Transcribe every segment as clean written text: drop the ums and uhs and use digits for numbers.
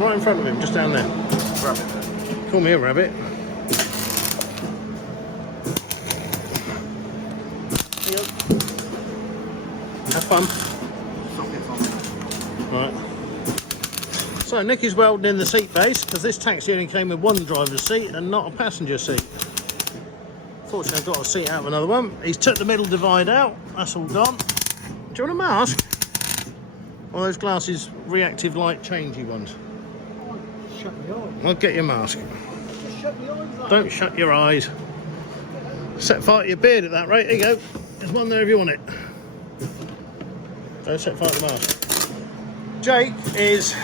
right in front of him, just down there. Rabbit. Call me a rabbit. There you go. Have fun. Right. So Nick is welding in the seat base because this taxi only came with one driver's seat and not a passenger seat. Fortunately, I've got a seat out of another one. He's took the middle divide out. That's all done. Do you want a mask? Or those glasses, reactive light changey ones? Shut the eyes. I'll get your mask. Just shut the eyes up. Don't shut your eyes. Set fire to your beard at that rate. There you go. There's one there if you want it. Don't set fire to the mask. Jake is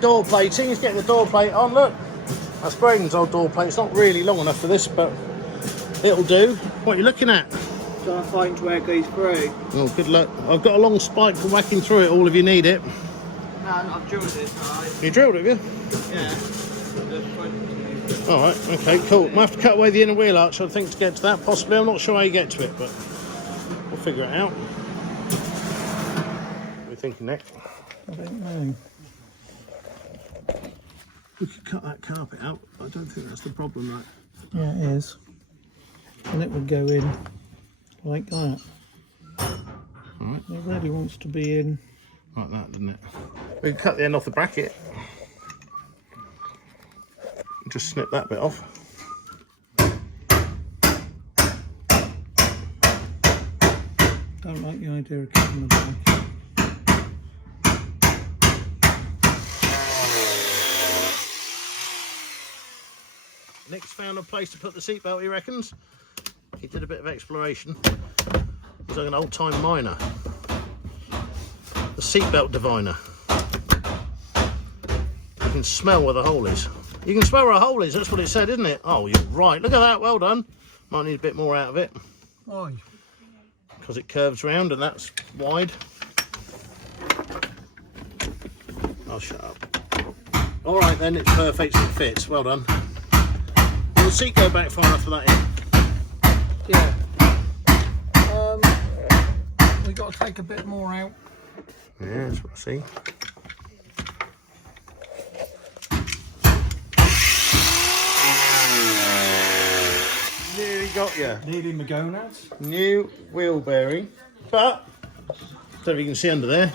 door plating. He's getting the door plate on. Look, that's Braden's old door plate. It's not really long enough for this, but it'll do. What are you looking at? Trying to find where it goes through. Oh, good luck. I've got a long spike for whacking through it all if you need it. No, I've drilled it, alright. You drilled it, have you? Yeah. Alright, okay, cool. Might have to cut away the inner wheel arch, I think, to get to that. Possibly. I'm not sure how you get to it, but we'll figure it out. What are you thinking, Nick? I don't know. We could cut that carpet out. I don't think that's the problem, right? Yeah, it is. And it would go in like that. Alright. It really wants to be in. Like that, doesn't it? We can cut the end off the bracket. Just snip that bit off. Don't like the idea of cutting the back. Nick's found a place to put the seatbelt, he reckons. He did a bit of exploration. He's like an old-time miner. The seatbelt diviner. You can smell where the hole is. You can smell where a hole is, that's what it said, isn't it? Oh, you're right. Look at that, well done. Might need a bit more out of it. Why? Because it curves round and that's wide. I'll shut up. All right then, it's perfect, it fits. Well done. Will the seat go back far enough for that in? Yeah. We got to take a bit more out. Yeah, that's what I see. Nearly got you. Nearly my gonads. New wheel bearing, but I don't know if you can see under there.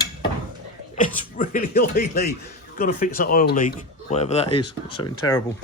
It's really oily. Got to fix that oil leak, whatever that is. It's something terrible.